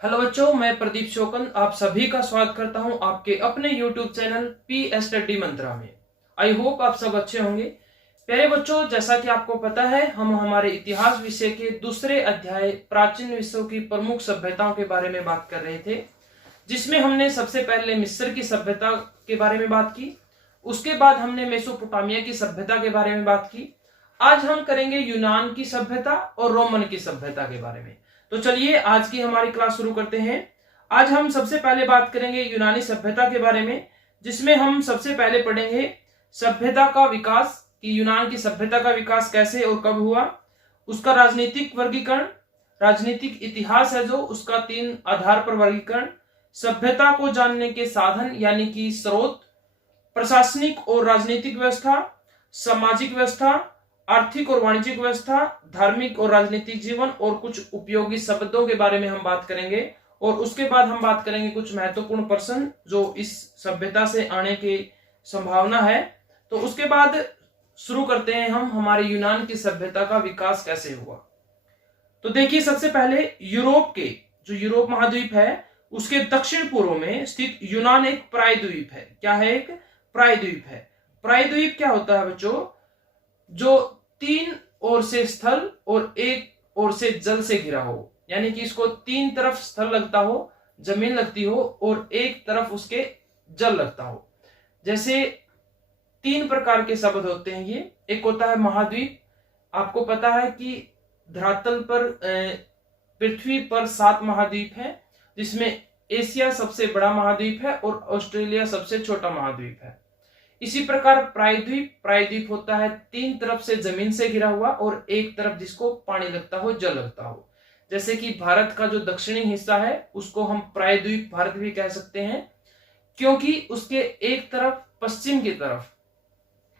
Hello बच्चों, मैं प्रदीप शोकन आप सभी का स्वागत करता हूं आपके अपने YouTube चैनल पी स्टडी मंत्रा में। आई होप आप सब अच्छे होंगे। प्यारे बच्चों, जैसा कि आपको पता है, हम हमारे इतिहास विषय के दूसरे अध्याय प्राचीन विश्व की प्रमुख सभ्यताओं के बारे में बात कर रहे थे, जिसमें हमने सबसे पहले मिस्र की सभ्यता के बारे में बात की। उसके बाद हमने मेसोपोटामिया की सभ्यता के बारे में बात की। आज हम करेंगे यूनान की सभ्यता और रोमन की सभ्यता के बारे में। तो चलिए आज की हमारी क्लास शुरू करते हैं। आज हम सबसे पहले बात करेंगे यूनानी सभ्यता के बारे में, जिसमें हम सबसे पहले पढ़ेंगे सभ्यता का विकास, कि यूनान की सभ्यता का विकास कैसे और कब हुआ, उसका राजनीतिक वर्गीकरण, राजनीतिक इतिहास है जो उसका 3 आधार पर वर्गीकरण, सभ्यता को जानने के साधन यानी कि स्रोत, प्रशासनिक और राजनीतिक व्यवस्था, सामाजिक व्यवस्था, आर्थिक और वाणिज्यिक व्यवस्था, धार्मिक और राजनीतिक जीवन और कुछ उपयोगी शब्दों के बारे में हम बात करेंगे। और उसके बाद हम बात करेंगे कुछ महत्वपूर्ण प्रश्न जो इस सभ्यता से आने की संभावना है। तो उसके बाद शुरू करते हैं हम हमारे यूनान की सभ्यता का विकास कैसे हुआ। तो देखिए, सबसे पहले यूरोप के जो यूरोप महाद्वीप है उसके दक्षिण पूर्व में स्थित यूनान एक प्रायद्वीप है। क्या है? एक प्रायद्वीप है। प्रायद्वीप क्या होता है बच्चों? जो 3 ओर से स्थल और 1 ओर से जल से घिरा हो, यानी कि इसको 3 तरफ स्थल लगता हो, जमीन लगती हो, और 1 तरफ उसके जल लगता हो। जैसे 3 प्रकार के शब्द होते हैं ये। एक होता है महाद्वीप। आपको पता है कि धरातल पर पृथ्वी पर 7 महाद्वीप हैं, जिसमें एशिया सबसे बड़ा महाद्वीप है और ऑस्ट्रेलिया सबसे छोटा महाद्वीप है। इसी प्रकार प्रायद्वीप होता है 3 तरफ से जमीन से घिरा हुआ और 1 तरफ जिसको पानी लगता हो, जल लगता हो। जैसे कि भारत का जो दक्षिणी हिस्सा है उसको हम प्रायद्वीप भारत भी कह सकते हैं, क्योंकि उसके एक तरफ पश्चिम की तरफ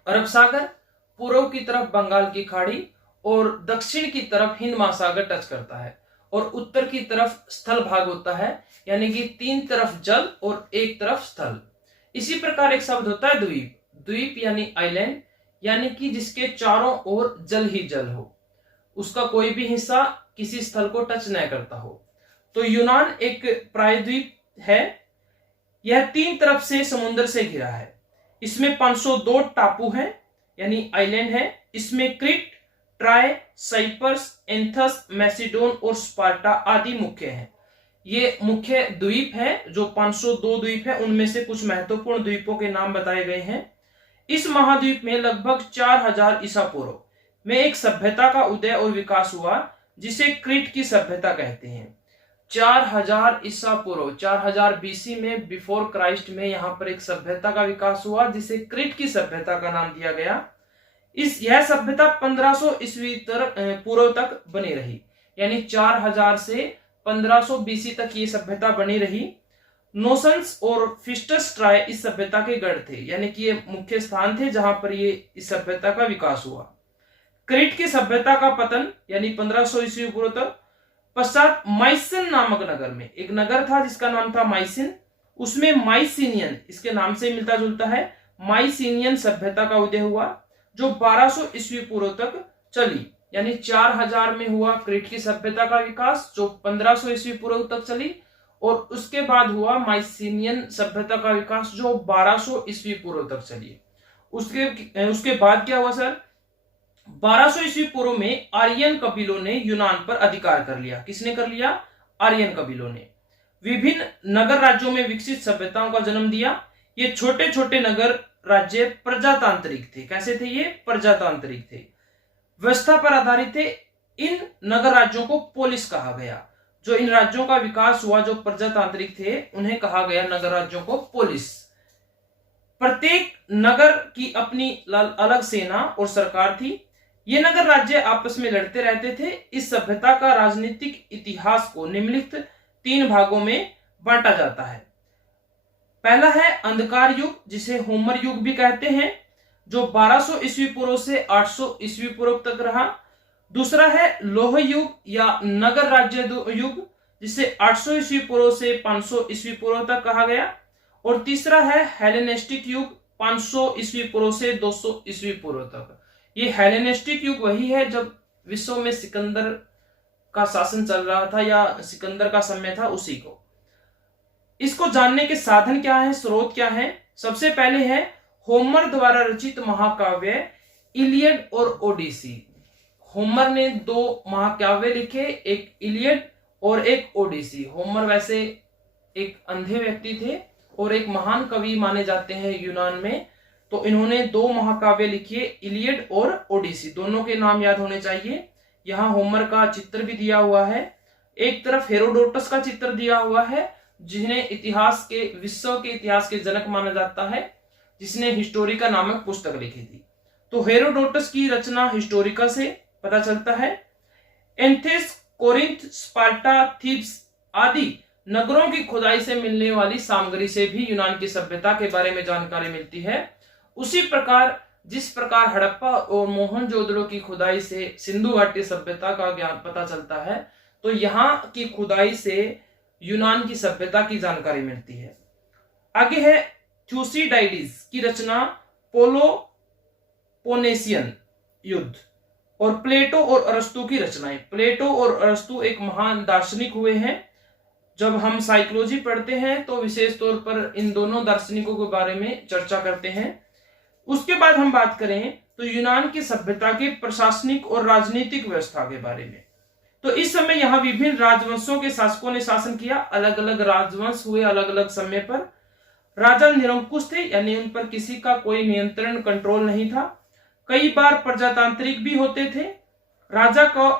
अरब सागर, पूर्व की तरफ बंगाल की खाड़ी और दक्षिण की तरफ हिंद महासागर टच करता है, और उत्तर की तरफ स्थल भाग होता है, यानी कि 3 तरफ जल और 1 तरफ स्थल। इसी प्रकार एक शब्द होता है द्वीप। द्वीप यानी आइलैंड, यानी कि जिसके चारों ओर जल ही जल हो, उसका कोई भी हिस्सा किसी स्थल को टच न करता हो। तो यूनान एक प्रायद्वीप है। यह 3 तरफ से समुद्र से घिरा है। इसमें 502 टापू हैं, यानी आइलैंड है। इसमें क्रीट, ट्राय, साइप्रस, एंथस, मैसिडोन और स्पार्टा आदि मुख्य हैं। ये मुख्य द्वीप हैं। जो 502 द्वीप हैं उनमें से कुछ महत्वपूर्ण द्वीपों के नाम बताए गए हैं। इस महाद्वीप में लगभग 4000 ईसा पूर्व में एक सभ्यता का उदय और विकास हुआ, जिसे क्रीट की सभ्यता कहते हैं। 4000 ईसा पूर्व, 4000 बीसी में, बिफोर क्राइस्ट में यहाँ पर एक सभ्यता का विकास हुआ जिसे क्रीट की सभ्यता का नाम दिया गया। यह सभ्यता 1500 ईस्वी पूर्व तक बनी रही, यानी 4000 से 1500 बीसी तक ये सभ्यता बनी रही। नोसन्स और फिस्टस ट्राय इस सभ्यता के गढ़ थे, यानी कि ये मुख्य स्थान थे जहां पर ये इस सभ्यता का विकास हुआ। क्रीट की सभ्यता का पतन यानी 1500 ईस्वी पूर्व तक पश्चात माइसिन नामक नगर में, एक नगर था जिसका नाम था माइसिन, उसमें माइसिनियन, इसके नाम से मिलता जुलता है, माइसिनियन सभ्यता का उदय हुआ, जो 1200 ईस्वी पूर्व तक चली। यानी 4000 में हुआ क्रीट की सभ्यता का विकास, जो 1500 ईस्वी पूर्व तक चली, और उसके बाद हुआ माइसिनियन सभ्यता का विकास, जो 1200 ईस्वी पूर्व तक चली। उसके बाद क्या हुआ सर? 1200 ईस्वी पूर्व में आर्यन कबीलों ने यूनान पर अधिकार कर लिया। किसने कर लिया? आर्यन कबीलों ने। विभिन्न नगर राज्यों में विकसित सभ्यताओं का जन्म दिया। ये छोटे छोटे नगर राज्य प्रजातांत्रिक थे। कैसे थे ये? प्रजातांत्रिक थे, व्यवस्था पर आधारित थे। इन नगर राज्यों को पोलिस कहा गया। जो इन राज्यों का विकास हुआ जो प्रजातांत्रिक थे, उन्हें कहा गया नगर राज्यों को पोलिस। प्रत्येक नगर की अपनी अलग सेना और सरकार थी। ये नगर राज्य आपस में लड़ते रहते थे। इस सभ्यता का राजनीतिक इतिहास को निम्नलिखित 3 भागों में बांटा जाता है। पहला है अंधकार युग, जिसे होमर युग भी कहते हैं, जो 1200 ईस्वी पूर्व से 800 ईस्वी पूर्व तक रहा। दूसरा है लोह युग या नगर राज्य युग, जिसे 800 ईस्वी पूर्व से 500 ईस्वी पूर्व तक कहा गया। और तीसरा है हेलेनिस्टिक युग, 500 ईस्वी पूर्व से 200 ईस्वी पूर्व तक। ये हेलेनिस्टिक युग वही है जब विश्व में सिकंदर का शासन चल रहा था या सिकंदर का समय था उसी को। इसको जानने के साधन क्या है, स्रोत क्या है? सबसे पहले है होमर द्वारा रचित महाकाव्य इलियड और ओडिसी। होमर ने 2 महाकाव्य लिखे, एक इलियड और एक ओडिसी। होमर वैसे एक अंधे व्यक्ति थे और एक महान कवि माने जाते हैं यूनान में, तो इन्होंने 2 महाकाव्य लिखे, इलियड और ओडिसी। दोनों के नाम याद होने चाहिए। यहाँ होमर का चित्र भी दिया हुआ है, एक तरफ हेरोडोटस का चित्र दिया हुआ है, जिन्हें विश्व के इतिहास के जनक माना जाता है, जिसने हिस्टोरिका नामक पुस्तक लिखी थी। तो हेरोडोटस की रचना हिस्टोरिका से पता चलता है। एंथेस, कोरिंथ, स्पार्टा, थीब्स आदि नगरों की खुदाई से मिलने वाली सामग्री से भी यूनान की सभ्यता के बारे में जानकारी मिलती है। उसी प्रकार जिस प्रकार हड़प्पा और मोहनजोदड़ो की खुदाई से सिंधु घाटी सभ्यता का ज्ञान पता चलता है, तो यहाँ की खुदाई से यूनान की सभ्यता की जानकारी मिलती है। आगे है थ्यूसिडाइडिस की रचना पेलोपोनेशियन युद्ध और प्लेटो और अरस्तु की रचनाएं। प्लेटो और अरस्तु एक महान दार्शनिक हुए हैं। जब हम साइकोलॉजी पढ़ते हैं तो विशेष तौर पर इन दोनों दार्शनिकों के बारे में चर्चा करते हैं। उसके बाद हम बात करें तो यूनान की सभ्यता के प्रशासनिक और राजनीतिक व्यवस्था के बारे में। तो इस समय यहाँ विभिन्न राजवंशों के शासकों ने शासन किया। अलग अलग राजवंश हुए अलग अलग समय पर। राजा निरंकुश थे, यानी उन पर किसी का कोई नियंत्रण, कंट्रोल नहीं था। कई बार प्रजातांत्रिक भी होते थे। राजा को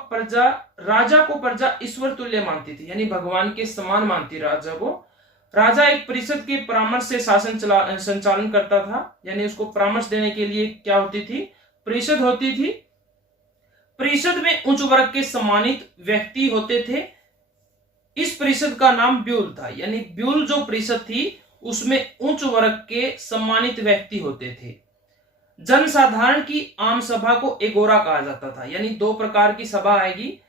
प्रजा ईश्वर तुल्य मानती थी, यानी भगवान के समान मानती राजा को। राजा एक परिषद के परामर्श से शासन संचालन करता था, यानी उसको परामर्श देने के लिए क्या होती थी, परिषद होती थी। परिषद में उच्च वर्ग के सम्मानित व्यक्ति होते थे। इस परिषद का नाम ब्यूल था, यानी ब्यूल जो परिषद थी उसमें उच्च वर्ग के सम्मानित व्यक्ति होते थे। जनसाधारण की आम सभा को एगोरा कहा जाता था, यानी 2 प्रकार की सभा आएगी,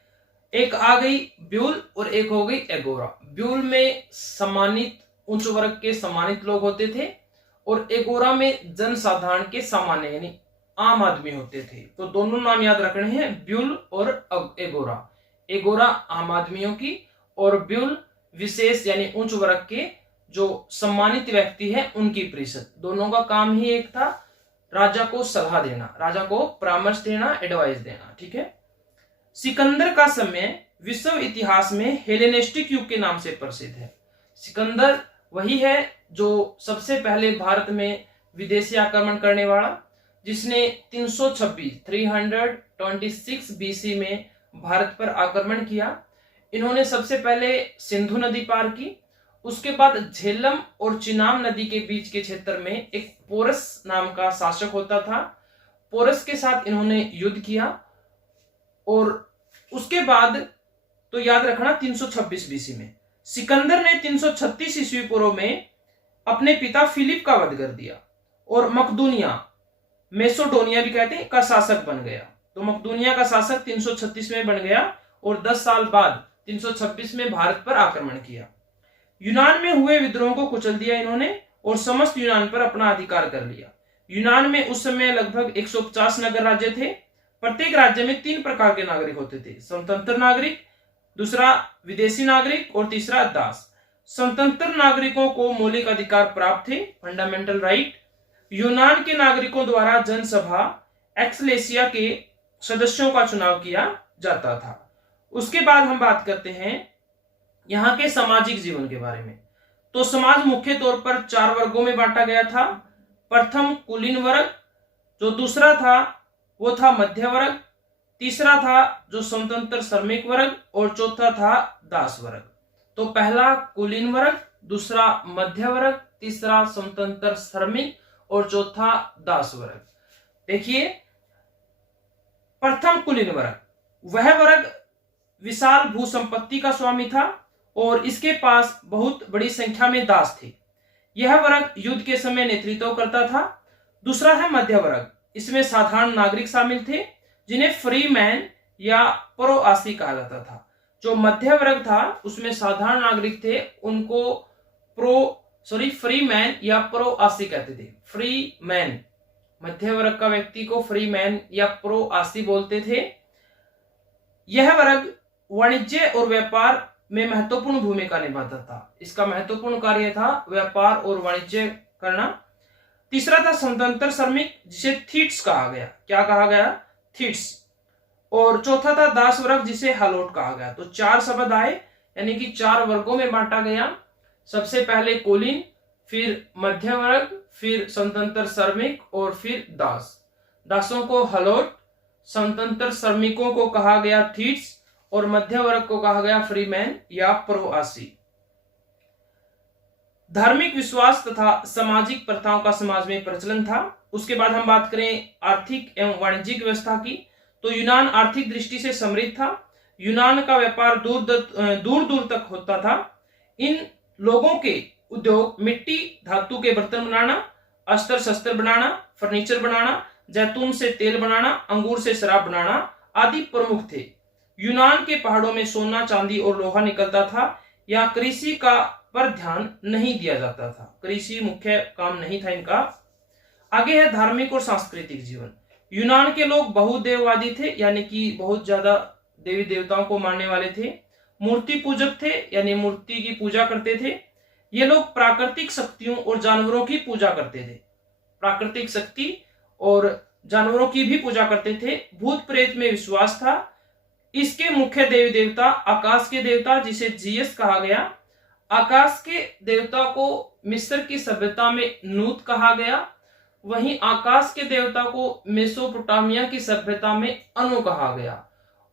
एक आ गई ब्यूल और एक हो गई एगोरा। ब्यूल में सम्मानित उच्च वर्ग के सम्मानित लोग होते थे और एगोरा में जनसाधारण के सामान्य यानी आम आदमी होते थे। तो दोनों नाम याद रखने हैं, ब्यूल और एगोरा। एगोरा आम आदमियों की और ब्यूल विशेष यानी उच्च वर्ग के जो सम्मानित व्यक्ति हैं उनकी परिषद। दोनों का काम ही एक था, राजा को सलाह देना, राजा को परामर्श देना, एडवाइस देना। ठीक है। सिकंदर का समय विश्व इतिहास में हेलेनिस्टिक युग के नाम से प्रसिद्ध है। सिकंदर वही है जो सबसे पहले भारत में विदेशी आक्रमण करने वाला, जिसने 326 बीसी में भारत पर आक्रमण किया। इन्होंने सबसे पहले सिंधु नदी पार की, उसके बाद झेलम और चिनाब नदी के बीच के क्षेत्र में एक पोरस नाम का शासक होता था। पोरस के साथ इन्होंने युद्ध किया और उसके बाद तो याद रखना 326 बीसी में सिकंदर ने 336 ईस्वी पूर्व में अपने पिता फिलिप का वध कर दिया और मकदूनिया, मैसेडोनिया भी कहते हैं, का शासक बन गया। तो मकदूनिया का शासक 336 में बन गया और 10 साल बाद 326 में भारत पर आक्रमण किया। यूनान में हुए विद्रोह को कुचल दिया इन्होंने और समस्त यूनान पर अपना अधिकार कर लिया। यूनान में उस समय लगभग 150 नगर राज्य थे। प्रत्येक राज्य में 3 प्रकार के नागरिक होते थे, स्वतंत्र नागरिक, दूसरा विदेशी नागरिक और तीसरा दास। स्वतंत्र नागरिकों को मौलिक अधिकार प्राप्त थे, फंडामेंटल राइट। यूनान के नागरिकों द्वारा जनसभा एक्सलेसिया के सदस्यों का चुनाव किया जाता था। उसके बाद हम बात करते हैं यहाँ के सामाजिक जीवन के बारे में। तो समाज मुख्य तौर पर 4 वर्गों में बांटा गया था। प्रथम कुलीन वर्ग, जो दूसरा था वो था मध्य वर्ग, तीसरा था जो स्वतंत्र श्रमिक वर्ग और चौथा था दास वर्ग। तो पहला कुलीन वर्ग, दूसरा मध्य वर्ग, तीसरा स्वतंत्र श्रमिक और चौथा दास वर्ग। देखिए, प्रथम कुलीन वर्ग, वह वर्ग विशाल भूसंपत्ति का स्वामी था और इसके पास बहुत बड़ी संख्या में दास थे। यह वर्ग युद्ध के समय नेतृत्व करता था। दूसरा है मध्य वर्ग, इसमें साधारण नागरिक शामिल थे जिन्हें फ्री मैन या प्रोआसी कहा जाता था। जो मध्य वर्ग था उसमें साधारण नागरिक थे, उनको फ्री मैन या प्रोआसी कहते थे। फ्री मैन, मध्य वर्ग का व्यक्ति को फ्री मैन या प्रोआसी बोलते थे। यह वर्ग वाणिज्य और व्यापार में महत्वपूर्ण भूमिका निभाता था। इसका महत्वपूर्ण कार्य था व्यापार और वाणिज्य करना। तीसरा था स्वतंत्र श्रमिक, जिसे थीट्स कहा गया। क्या कहा गया? थीट्स। और चौथा था दास वर्ग, जिसे हलोट कहा गया। तो 4 शब्द आए, यानी कि 4 वर्गों में बांटा गया। सबसे पहले कुलीन, फिर मध्य वर्ग, फिर स्वतंत्र श्रमिक और फिर दास। दासों को हलोट, स्वतंत्र श्रमिकों को कहा गया थीट्स और मध्य वर्ग को कहा गया फ्रीमैन या प्रवासी। धार्मिक विश्वास तथा सामाजिक प्रथाओं का समाज में प्रचलन था। उसके बाद हम बात करें आर्थिक एवं वाणिज्यिक व्यवस्था की, तो यूनान आर्थिक दृष्टि से समृद्ध था। यूनान का व्यापार दूर दूर तक होता था। इन लोगों के उद्योग मिट्टी धातु के बर्तन बनाना, अस्त्र शस्त्र बनाना, फर्नीचर बनाना, जैतून से तेल बनाना, अंगूर से शराब बनाना आदि प्रमुख थे। यूनान के पहाड़ों में सोना, चांदी और लोहा निकलता था। यहाँ कृषि का पर ध्यान नहीं दिया जाता था। कृषि मुख्य काम नहीं था इनका। आगे है धार्मिक और सांस्कृतिक जीवन। यूनान के लोग बहुदेववादी थे, यानी कि बहुत ज्यादा देवी देवताओं को मानने वाले थे। मूर्ति पूजक थे, यानी मूर्ति की पूजा करते थे। ये लोग प्राकृतिक शक्तियों और जानवरों की पूजा करते थे। प्राकृतिक शक्ति और जानवरों की भी पूजा करते थे। भूत प्रेत में विश्वास था। इसके मुख्य देवी देवता आकाश के देवता, जिसे जीएस कहा गया। आकाश के देवता को मिस्र की सभ्यता में नूत कहा गया। वहीं आकाश के देवता को मेसोपोटामिया की सभ्यता में अनु कहा गया।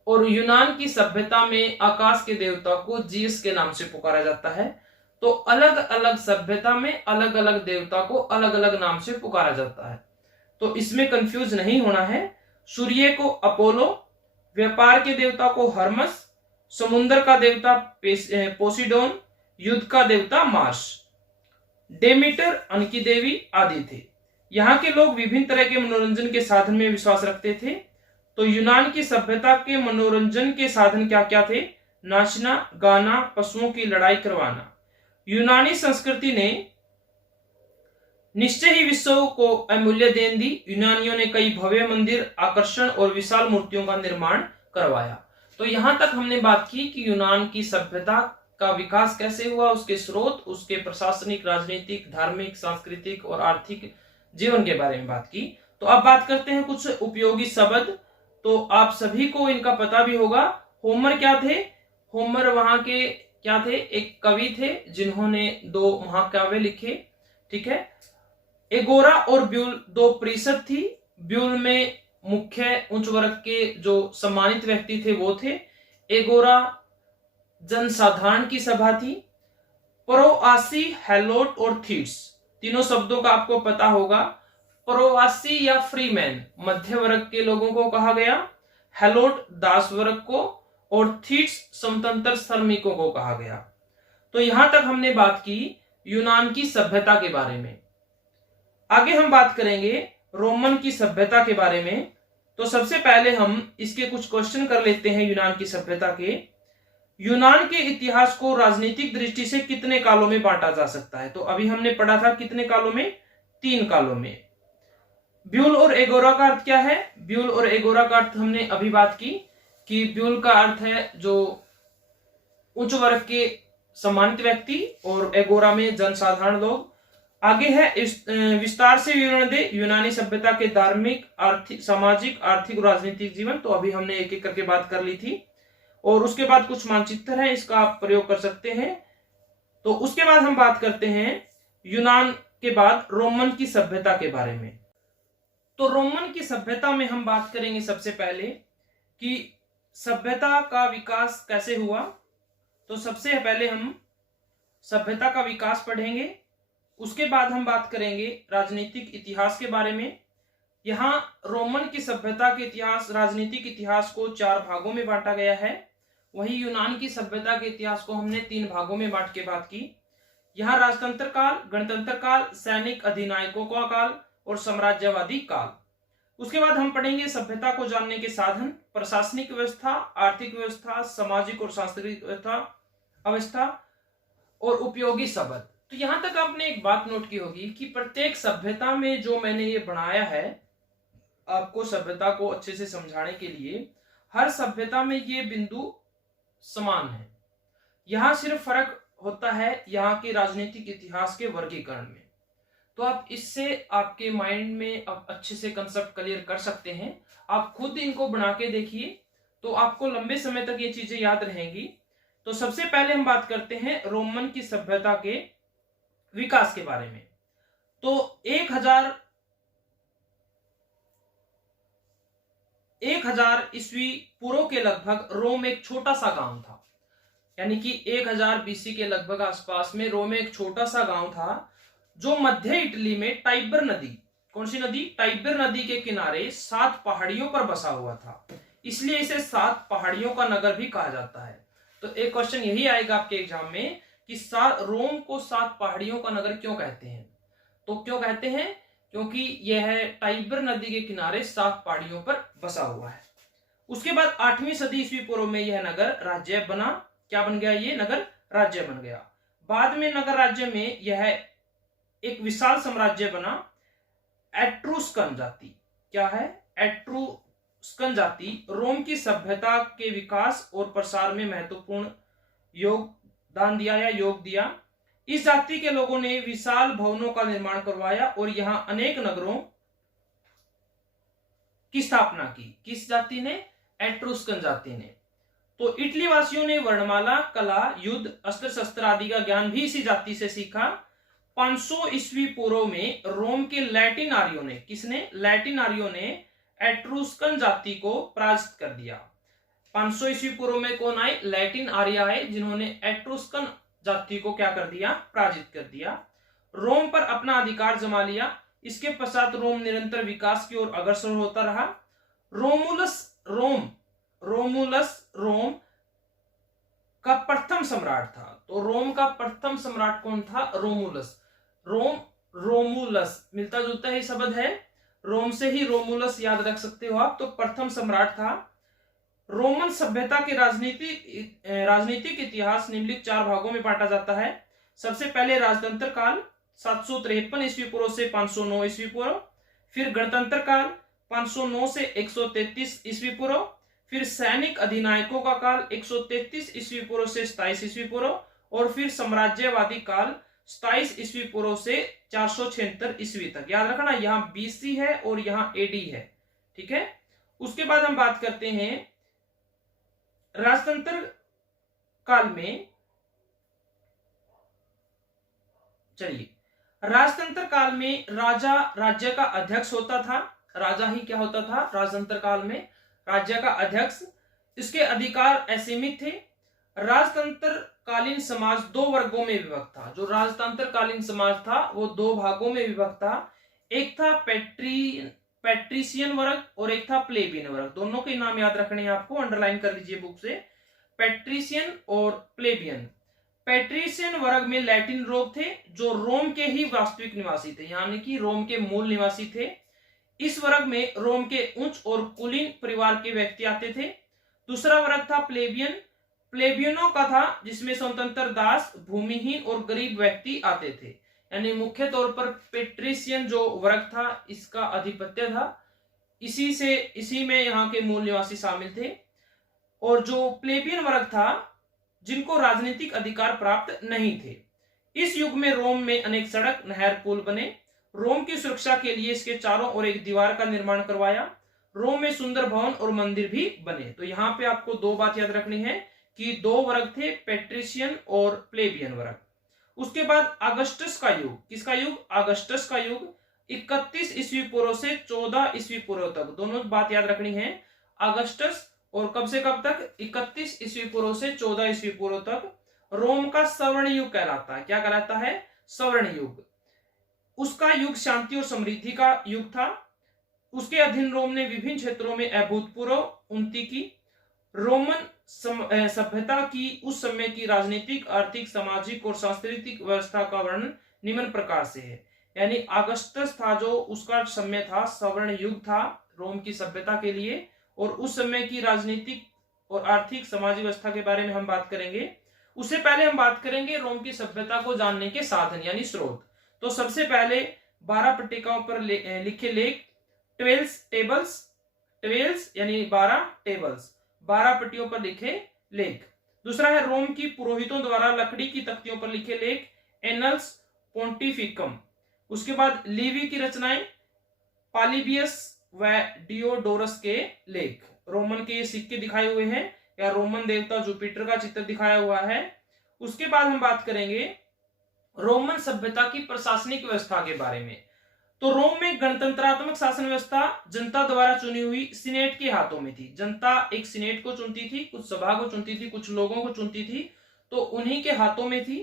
और यूनान की सभ्यता में आकाश के देवता को जीएस के नाम से पुकारा जाता है। तो अलग अलग सभ्यता में अलग अलग देवता को अलग अलग नाम से पुकारा जाता है, तो इसमें कंफ्यूज नहीं होना है। सूर्य को अपोलो, व्यापार के देवता को हर्मस, समुद्र का देवता पोसिडोन, युद्ध का देवता मार्स, डेमीटर अन्न की देवी आदि थे। यहाँ के लोग विभिन्न तरह के मनोरंजन के साधन में विश्वास रखते थे। तो यूनान की सभ्यता के मनोरंजन के साधन क्या क्या थे? नाचना, गाना, पशुओं की लड़ाई करवाना। यूनानी संस्कृति ने निश्चय ही विश्व को अमूल्य देन दी। यूनानियों ने कई भव्य मंदिर, आकर्षण और विशाल मूर्तियों का निर्माण करवाया। तो यहां तक हमने बात की कि यूनान की सभ्यता का विकास कैसे हुआ, उसके स्रोत, उसके प्रशासनिक, राजनीतिक, धार्मिक, सांस्कृतिक और आर्थिक जीवन के बारे में बात की। तो अब बात करते हैं कुछ उपयोगी शब्द। तो आप सभी को इनका पता भी होगा। होमर क्या थे? होमर वहां के क्या थे? एक कवि थे जिन्होंने 2 महाकाव्य लिखे। ठीक है। एगोरा और ब्यूल 2 परिषद थी। ब्यूल में मुख्य उच्च वर्ग के जो सम्मानित व्यक्ति थे वो थे। एगोरा जनसाधारण की सभा थी। प्रोआसी, हेलोट और थीट्स, तीनों शब्दों का आपको पता होगा। प्रोआसी या फ्रीमैन मध्य वर्ग के लोगों को कहा गया, हेलोट दास वर्ग को और थीट्स स्वतंत्र श्रमिकों को कहा गया। तो यहां तक हमने बात की यूनान की सभ्यता के बारे में। आगे हम बात करेंगे रोमन की सभ्यता के बारे में। तो सबसे पहले हम इसके कुछ क्वेश्चन कर लेते हैं यूनान की सभ्यता के। यूनान के इतिहास को राजनीतिक दृष्टि से कितने कालों में बांटा जा सकता है? तो अभी हमने पढ़ा था कितने कालों में? 3 कालों में। ब्यूल और एगोरा का अर्थ क्या है? ब्यूल और एगोरा का अर्थ हमने अभी बात की कि ब्यूल का अर्थ है जो उच्च वर्ग के सम्मानित व्यक्ति और एगोरा में जनसाधारण लोग। आगे है विस्तार से विवरण दे यूनानी सभ्यता के धार्मिक, आर्थिक, सामाजिक, आर्थिक और राजनीतिक जीवन। तो अभी हमने एक एक करके बात कर ली थी। और उसके बाद कुछ मानचित्र है, इसका आप प्रयोग कर सकते हैं। तो उसके बाद हम बात करते हैं यूनान के बाद रोमन की सभ्यता के बारे में। तो रोमन की सभ्यता में हम बात करेंगे सबसे पहले कि सभ्यता का विकास कैसे हुआ। तो सबसे पहले हम सभ्यता का विकास पढ़ेंगे। उसके बाद हम बात करेंगे राजनीतिक इतिहास के बारे में। यहाँ रोमन की सभ्यता के इतिहास, राजनीतिक इतिहास को 4 भागों में बांटा गया है। वहीं यूनान की सभ्यता के इतिहास को हमने 3 भागों में बांट के बात की। यहाँ राजतंत्र काल, गणतंत्र काल, सैनिक अधिनायकों का काल और साम्राज्यवादी काल। उसके बाद हम पढ़ेंगे सभ्यता को जानने के साधन, प्रशासनिक व्यवस्था, आर्थिक व्यवस्था, सामाजिक और सांस्कृतिक अवस्था और उपयोगी शब्द। तो यहां तक आपने एक बात नोट की होगी कि प्रत्येक सभ्यता में जो मैंने ये बनाया है आपको सभ्यता को अच्छे से समझाने के लिए, हर सभ्यता में ये बिंदु समान है। यहां सिर्फ फर्क होता है यहाँ के राजनीतिक इतिहास के वर्गीकरण में। तो आप इससे आपके माइंड में आप अच्छे से कंसेप्ट क्लियर कर सकते हैं। आप खुद इनको बना के देखिए तो आपको लंबे समय तक ये चीजें याद रहेंगी। तो सबसे पहले हम बात करते हैं रोमन की सभ्यता के विकास के बारे में। तो 1000 ईस्वी पूर्व के लगभग रोम एक छोटा सा गांव था। यानी कि 1000 बीसी के लगभग आसपास में रोम एक छोटा सा गांव था जो मध्य इटली में टाइबर नदी, कौन सी नदी, टाइबर नदी के किनारे 7 पहाड़ियों पर बसा हुआ था। इसलिए इसे 7 पहाड़ियों का नगर भी कहा जाता है। तो एक क्वेश्चन यही आएगा आपके एग्जाम में कि रोम को 7 पहाड़ियों का नगर क्यों कहते हैं। तो क्यों कहते हैं, क्योंकि यह टाइबर नदी के किनारे 7 पहाड़ियों पर बसा हुआ है। उसके बाद 8वीं सदी ईस्वी पूर्व में यह नगर राज्य बना। क्या बन गया, ये नगर राज्य बन गया। बाद में नगर राज्य में यह एक विशाल साम्राज्य बना। एट्रुस्कन जाति, क्या है, एट्रुस्कन जाति रोम की सभ्यता के विकास और प्रसार में महत्वपूर्ण योगदान दिया या योग दिया। इस जाति के लोगों ने विशाल भवनों का निर्माण करवाया और यहां अनेक नगरों की स्थापना की। किस जाति ने, एट्रुस्कन जाति ने। तो इटली वासियों ने वर्णमाला, कला, युद्ध, अस्त्र शस्त्र आदि का ज्ञान भी इसी जाति से सीखा। 500 ईस्वी पूर्व में रोम के लैटिन आर्यों ने, किसने, लैटिन आर्यों ने एट्रुस्कन जाति को पराजित कर दिया। 500 ईस्वी पूर्व में कौन आए, लैटिन आर्य आए जिन्होंने एट्रुस्कन जाति को क्या कर दिया, पराजित कर दिया। रोम पर अपना अधिकार जमा लिया। इसके पश्चात रोम निरंतर विकास की ओर अग्रसर होता रहा। रोमुलस रोम का प्रथम सम्राट था। तो रोम का प्रथम सम्राट कौन था, रोमुलस। रोमुलस मिलता जुलता ही शब्द है, रोम से ही रोमुलस याद रख सकते हो आप। तो प्रथम सम्राट था। रोमन सभ्यता के राजनीतिक इतिहास निम्नलिखित 4 भागों में बांटा जाता है। सबसे पहले राजतंत्र काल 753 ईस्वी पूर्व से 509 ईस्वी पूर्व। फिर गणतंत्र काल 509 से 133 ईस्वी पूर्व। फिर सैनिक अधिनायकों का काल 133 ईस्वी पूर्व से 27 ईस्वी पूर्व। और फिर साम्राज्यवादी काल 27 ईस्वी पूर्व से 476 ईस्वी तक। याद रखना यहां बीसी है और यहां एडी है, ठीक है। उसके बाद हम बात करते हैं राजतंत्र काल में। चलिए, राजतंत्र काल में राजा राज्य का अध्यक्ष होता था। राजा ही क्या होता था राजतंत्र काल में, राज्य का अध्यक्ष। इसके अधिकार असीमित थे। राजतंत्र कालीन समाज 2 वर्गों में विभक्त था। जो राजतंत्र कालीन समाज था वो 2 भागों में विभक्त था। एक था पैट्रिशियन वर्ग और एक था प्लेबियन वर्ग। दोनों के नाम याद रखने हैं आपको, अंडरलाइन कर लीजिए बुक से, पैट्रिशियन और प्लेबियन। पैट्रिशियन वर्ग में लैटिन लोग थे जो रोम के ही वास्तविक निवासी थे, यानी कि रोम के मूल निवासी थे। इस वर्ग में रोम के उच्च और कुलीन परिवार के व्यक्ति आते थे। दूसरा वर्ग था प्लेबियन। प्लेबियनों का था जिसमें स्वतंत्र दास, भूमिहीन और गरीब व्यक्ति आते थे। यानी मुख्य तौर पर पेट्रिशियन जो वर्ग था इसका आधिपत्य था। इसी में यहाँ के मूल निवासी शामिल थे। और जो प्लेबियन वर्ग था जिनको राजनीतिक अधिकार प्राप्त नहीं थे। इस युग में रोम में अनेक सड़क, नहर, पुल बने। रोम की सुरक्षा के लिए इसके चारों ओर एक दीवार का निर्माण करवाया। रोम में सुंदर भवन और मंदिर भी बने। तो यहाँ पे आपको 2 बात याद रखनी है कि 2 वर्ग थे, पेट्रिशियन और प्लेबियन वर्ग। उसके बाद अगस्टस का युग, किसका युग, अगस्टस का युग 31 ईस्वी पूर्व से 14 ईस्वी पूर्व तक। दोनों बात याद रखनी है, अगस्टस और कब से कब तक, 31 ईस्वी पूर्व से 14 ईस्वी पूर्व तक रोम का स्वर्ण युग कहलाता है। क्या कहलाता है, स्वर्ण युग। उसका युग शांति और समृद्धि का युग था। उसके अधीन रोम ने विभिन्न क्षेत्रों में अभूतपूर्व उन्नति की। रोमन सभ्यता की उस समय की राजनीतिक, आर्थिक, सामाजिक और सांस्कृतिक व्यवस्था का वर्णन निम्न प्रकार से है। यानी अगस्टस था जो उसका समय था, स्वर्ण युग था रोम की सभ्यता के लिए। और उस समय की राजनीतिक और आर्थिक सामाजिक व्यवस्था के बारे में हम बात करेंगे। उससे पहले हम बात करेंगे रोम की सभ्यता को जानने के साधन यानी स्रोत। तो सबसे पहले 12 पट्टिकाओं पर लिखे लेख, 12 यानी 12 टेबल्स, 12 पट्टियों पर लिखे लेख। दूसरा है रोम की पुरोहितों द्वारा लकड़ी की तख्तियों पर लिखे लेख, एनल्स पोंटिफिकम। उसके बाद लिवी की रचनाएं, पालिबियस व डियोडोरस के लेख। रोमन के ये सिक्के दिखाए हुए हैं, या रोमन देवता जुपिटर का चित्र दिखाया हुआ है। उसके बाद हम बात करेंगे रोमन सभ्यता की प्रशासनिक व्यवस्था के बारे में। तो रोम में गणतंत्रात्मक शासन व्यवस्था जनता द्वारा चुनी हुई सीनेट के हाथों में थी। जनता एक सीनेट को चुनती थी, कुछ सभा को चुनती थी, कुछ लोगों को चुनती थी, तो उन्हीं के हाथों में थी।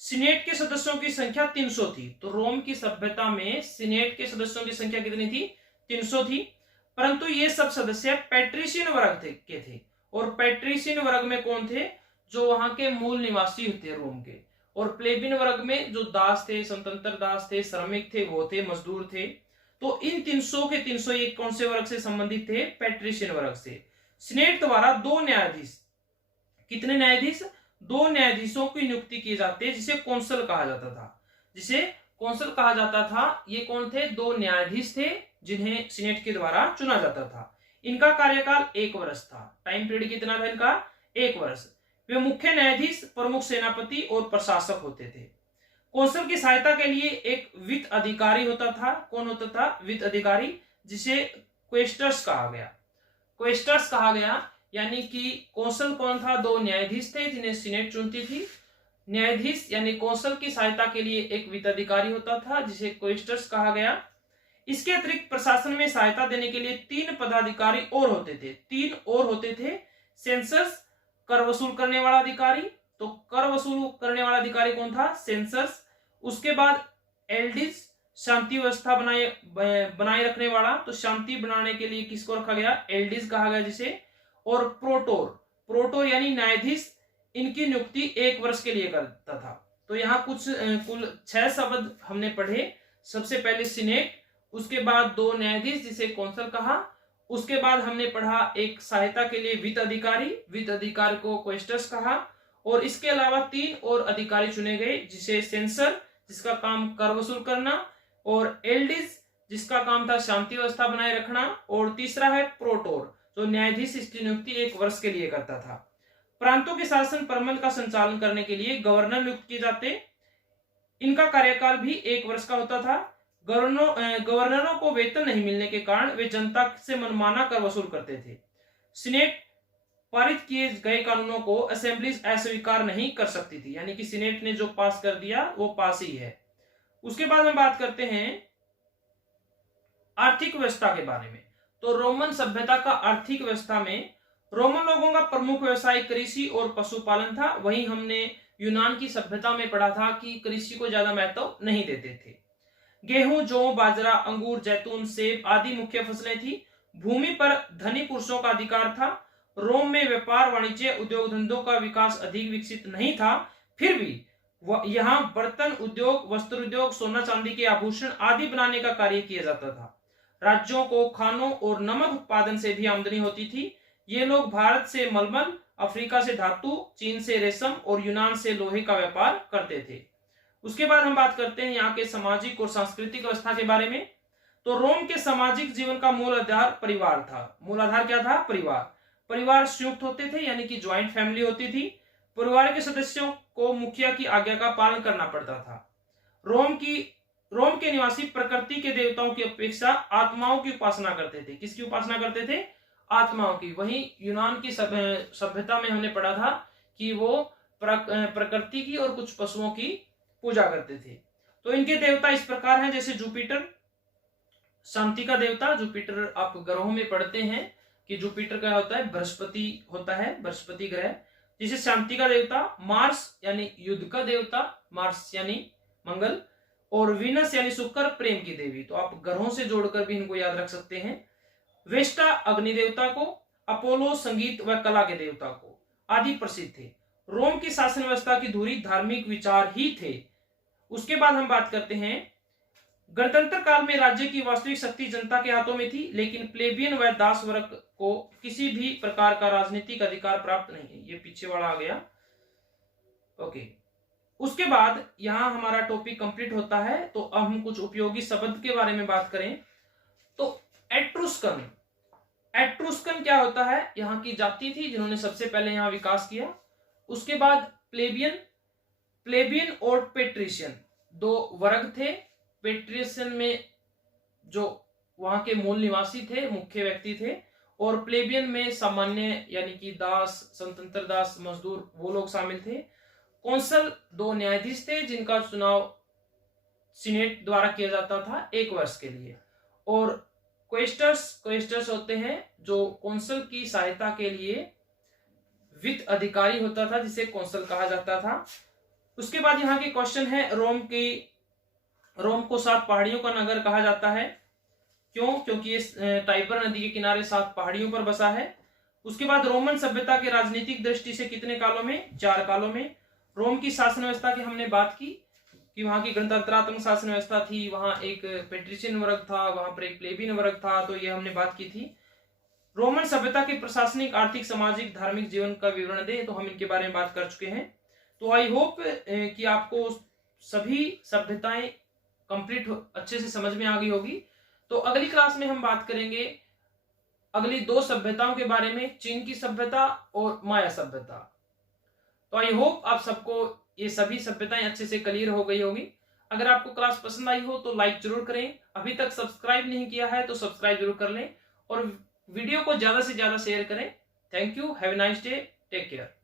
सीनेट के सदस्यों की संख्या 300 थी। तो रोम की सभ्यता में सीनेट के सदस्यों की संख्या कितनी थी? 300 थी। परंतु ये सब सदस्य पैट्रिशियन वर्ग के थे। और पैट्रिशियन वर्ग में कौन थे? जो वहां के मूल निवासी थे रोम के। और प्लेबियन वर्ग में जो दास थे, स्वतंत्र दास थे, श्रमिक थे, वो थे, मजदूर थे। तो इन 300 के 301 कौन से वर्ग से संबंधित थे? पैट्रिशियन वर्ग से। सीनेट द्वारा 2 न्यायाधीश, कितने न्यायाधीश? 2 न्यायाधीशों की नियुक्ति की जाती है, जिसे कौंसल कहा जाता था। जिसे कौंसल कहा जाता था। ये कौन थे? 2 न्यायाधीश थे जिन्हें सीनेट के द्वारा चुना जाता था। इनका कार्यकाल 1 वर्ष था। टाइम पीरियड कितना था इनका? 1 वर्ष। वे मुख्य न्यायाधीश, प्रमुख सेनापति और प्रशासक होते थे। कौंसल की सहायता के लिए एक वित्त अधिकारी होता था। कौन होता था? वित्त अधिकारी, जिसे क्वेस्टर्स कहा गया। क्वेस्टर्स कहा गया, यानी कि कौंसल कौन था? 2 न्यायाधीश थे जिन्हें सीनेट चुनती थी। न्यायाधीश यानी कौंसल की सहायता के लिए एक वित्त अधिकारी होता था, जिसे क्वेस्टर्स कहा गया। इसके अतिरिक्त प्रशासन में सहायता देने के लिए 3 पदाधिकारी और होते थे। 3 और होते थे। सेंसस, कर वसूल करने वाला अधिकारी। तो कर वसूल करने वाला अधिकारी कौन था? सेंसस। उसके बाद एल्डिस, शांति व्यवस्था बनाए रखने वाला। तो शांति बनाने के लिए किसको रखा गया? एल्डिस कहा गया जिसे। और प्रोटोर, प्रोटोर यानी न्यायाधीश, इनकी नियुक्ति 1 वर्ष के लिए करता था। तो यहाँ कुछ कुल 6 शब्द हमने पढ़े। सबसे पहले सीनेट, उसके बाद 2 न्यायाधीश जिसे कौंसल कहा, उसके बाद हमने पढ़ा एक सहायता के लिए वित्त अधिकारी, वित्त अधिकारी को क्वेस्टर्स कहा, और इसके अलावा 3 और अधिकारी चुने गए, जिसे सेंसर जिसका काम कर वसूल करना, और एल्डिस जिसका काम था शांति व्यवस्था बनाए रखना, और तीसरा है प्रोटोर जो न्यायाधीश, इसकी नियुक्ति 1 वर्ष के लिए करता था। प्रांतों के शासन प्रबंध का संचालन करने के लिए गवर्नर नियुक्त किए जाते। इनका कार्यकाल भी 1 वर्ष का होता था। गवर्नरों को वेतन नहीं मिलने के कारण वे जनता से मनमाना कर वसूल करते थे। सीनेट पारित किए गए कानूनों को असेंबलीज अस्वीकार नहीं कर सकती थी, यानी कि सीनेट ने जो पास कर दिया वो पास ही है। उसके बाद हम बात करते हैं आर्थिक व्यवस्था के बारे में। तो रोमन सभ्यता का आर्थिक व्यवस्था में रोमन लोगों का प्रमुख व्यवसाय कृषि और पशुपालन था। वहीं हमने यूनान की सभ्यता में पढ़ा था कि कृषि को ज्यादा महत्व नहीं देते थे। गेहूं, जौ, बाजरा, अंगूर, जैतून, सेब आदि मुख्य फसलें थी। भूमि पर धनी पुरुषों का अधिकार था। रोम में व्यापार, वाणिज्य, उद्योग धंधों का विकास अधिक विकसित नहीं था। फिर भी यहाँ बर्तन उद्योग, वस्त्र उद्योग, सोना चांदी के आभूषण आदि बनाने का कार्य किया जाता था। राज्यों को खानों और नमक उत्पादन से भी आमदनी होती थी। ये लोग भारत से मलमल, अफ्रीका से धातु, चीन से रेशम और यूनान से लोहे का व्यापार करते थे। उसके बाद हम बात करते हैं यहाँ के सामाजिक और सांस्कृतिक व्यवस्था के बारे में। तो रोम के सामाजिक जीवन का मूल आधार परिवार था। मूल आधार क्या था? परिवार। परिवार संयुक्त होते थे, यानी कि ज्वाइंट फैमिली होती थी। परिवार के सदस्यों को मुखिया की आज्ञा का पालन करना पड़ता था। रोम के निवासी प्रकृति के देवताओं की अपेक्षा आत्माओं की उपासना करते थे। किसकी उपासना करते थे? आत्माओं की। वहीं यूनान की सभ्यता में हमने पढ़ा था कि वो प्रकृति की और कुछ पशुओं की पूजा करते थे। तो इनके देवता इस प्रकार हैं, जैसे जुपिटर शांति का देवता। जुपिटर आप ग्रहों में पढ़ते हैं कि जुपिटर क्या होता है? बृहस्पति होता है, बृहस्पति ग्रह। जिसे शांति का देवता। मार्स यानी युद्ध का देवता, मार्स यानी मंगल। और वीनस यानी शुक्र, प्रेम की देवी। तो आप ग्रहों से जोड़कर भी इनको याद रख सकते हैं। वेस्टा अग्नि देवता को, अपोलो संगीत व कला के देवता को आदि प्रसिद्ध थे। रोम की शासन व्यवस्था की धुरी धार्मिक विचार ही थे। उसके बाद हम बात करते हैं गणतंत्र काल में राज्य की वास्तविक शक्ति जनता के हाथों में थी, लेकिन प्लेबियन व दास वर्ग को किसी भी प्रकार का राजनीतिक अधिकार प्राप्त नहीं है। ये पीछे वाला आ गया। ओके, उसके बाद यहां हमारा टॉपिक कंप्लीट होता है। तो अब हम कुछ उपयोगी शब्द के बारे में बात करें। तो एट्रुस्कन, एट्रुस्कन क्या होता है? यहाँ की जाति थी जिन्होंने सबसे पहले यहाँ विकास किया। उसके बाद प्लेबियन और पेट्रिशियन, दो वर्ग थे। पेट्रिशियन में जो वहां के मूल निवासी थे, मुख्य व्यक्ति थे, और प्लेबियन में सामान्य यानी कि दास, स्वतंत्र दास, मजदूर, वो लोग शामिल थे। कौंसल दो न्यायाधीश थे जिनका चुनाव सीनेट द्वारा किया जाता था 1 वर्ष के लिए। और क्वेस्टर्स होते हैं जो कौंसल की सहायता के लिए वित्त अधिकारी होता था, जिसे कौंसल कहा जाता था। उसके बाद यहाँ के क्वेश्चन है, रोम को 7 पहाड़ियों का नगर कहा जाता है। क्यों? क्योंकि ये टाइबर नदी के किनारे 7 पहाड़ियों पर बसा है। उसके बाद रोमन सभ्यता के राजनीतिक दृष्टि से कितने कालों में? 4 कालों में। रोम की शासन व्यवस्था की हमने बात की कि वहां की गणतंत्रात्मक शासन व्यवस्था थी, वहां एक पेट्रिशियन वर्ग था, वहां पर एक प्लेबियन वर्ग था, तो ये हमने बात की थी। रोमन सभ्यता के प्रशासनिक, आर्थिक, सामाजिक, धार्मिक जीवन का विवरण दे, तो हम इनके बारे में बात कर चुके हैं। तो आई होप कि आपको सभी सभ्यताएं कंप्लीट अच्छे से समझ में आ गई होगी। तो अगली क्लास में हम बात करेंगे अगली 2 सभ्यताओं के बारे में, चीन की सभ्यता और माया सभ्यता। तो आई होप आप सबको ये सभी सभ्यताएं अच्छे से क्लियर हो गई होगी। अगर आपको क्लास पसंद आई हो तो लाइक जरूर करें, अभी तक सब्सक्राइब नहीं किया है तो सब्सक्राइब जरूर कर लें, और वीडियो को ज्यादा से ज्यादा शेयर करें। Thank you, have a nice day, take care.